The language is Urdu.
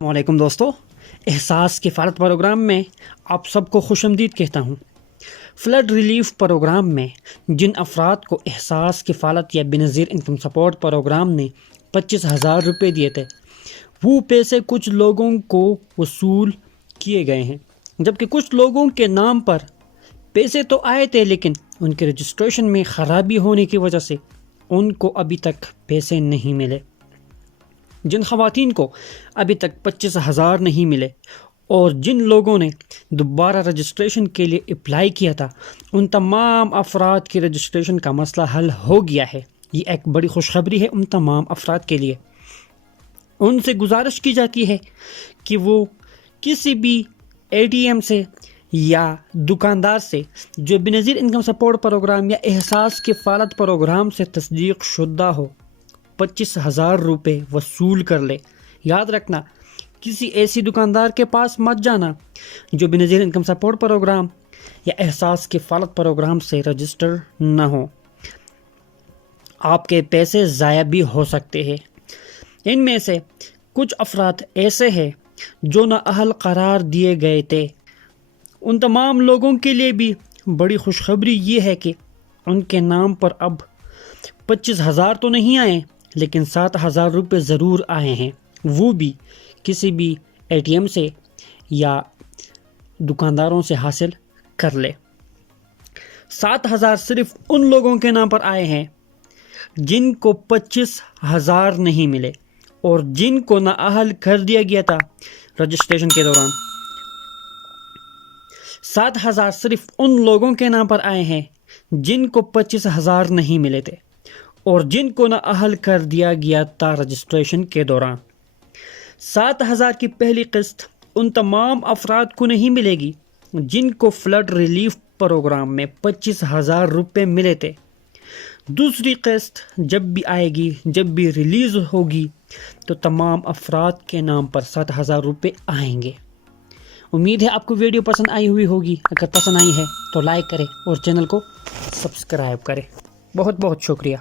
السلام علیکم دوستو، احساس کفالت پروگرام میں آپ سب کو خوش آمدید کہتا ہوں۔ فلڈ ریلیف پروگرام میں جن افراد کو احساس کفالت یا بنظیر انکم سپورٹ پروگرام نے 25,000 روپے دیے تھے، وہ پیسے کچھ لوگوں کو وصول کیے گئے ہیں، جبکہ کچھ لوگوں کے نام پر پیسے تو آئے تھے لیکن ان کے رجسٹریشن میں خرابی ہونے کی وجہ سے ان کو ابھی تک پیسے نہیں ملے۔ جن خواتین کو ابھی تک 25,000 نہیں ملے اور جن لوگوں نے دوبارہ رجسٹریشن کے لیے اپلائی کیا تھا، ان تمام افراد کی رجسٹریشن کا مسئلہ حل ہو گیا ہے۔ یہ ایک بڑی خوشخبری ہے ان تمام افراد کے لیے۔ ان سے گزارش کی جاتی ہے کہ وہ کسی بھی ATM سے یا دکاندار سے جو بنظیر انکم سپورٹ پروگرام یا احساس کفالت پروگرام سے تصدیق شدہ ہو، 25,000 روپے وصول کر لے۔ یاد رکھنا، کسی ایسی دکاندار کے پاس مت جانا جو بنظیر انکم سپورٹ پروگرام یا احساس کفالت پروگرام سے رجسٹر نہ ہو۔ آپ کے پیسے ضائع بھی ہو سکتے ہیں۔ ان میں سے کچھ افراد ایسے ہیں جو نااہل قرار دیے گئے تھے۔ ان تمام لوگوں کے لیے بھی بڑی خوشخبری یہ ہے کہ ان کے نام پر اب 25,000 تو نہیں آئے لیکن 7,000 روپے ضرور آئے ہیں، وہ بھی کسی بھی ATM سے یا دکانداروں سے حاصل کر لے۔ 7,000 صرف ان لوگوں کے نام پر آئے ہیں جن کو 25,000 نہیں ملے اور جن کو نااہل کر دیا گیا تھا رجسٹریشن کے دوران۔ 7,000 صرف ان لوگوں کے نام پر آئے ہیں جن کو 25,000 نہیں ملے تھے اور جن کو نااہل کر دیا گیا تھا رجسٹریشن کے دوران۔ 7,000 کی پہلی قسط ان تمام افراد کو نہیں ملے گی جن کو فلڈ ریلیف پروگرام میں 25,000 روپے ملے تھے۔ دوسری قسط جب بھی آئے گی، جب بھی ریلیز ہوگی، تو تمام افراد کے نام پر 7,000 روپے آئیں گے۔ امید ہے آپ کو ویڈیو پسند آئی ہوئی ہوگی۔ اگر پسند آئی ہے تو لائک کریں اور چینل کو سبسکرائب کریں۔ بہت بہت شکریہ۔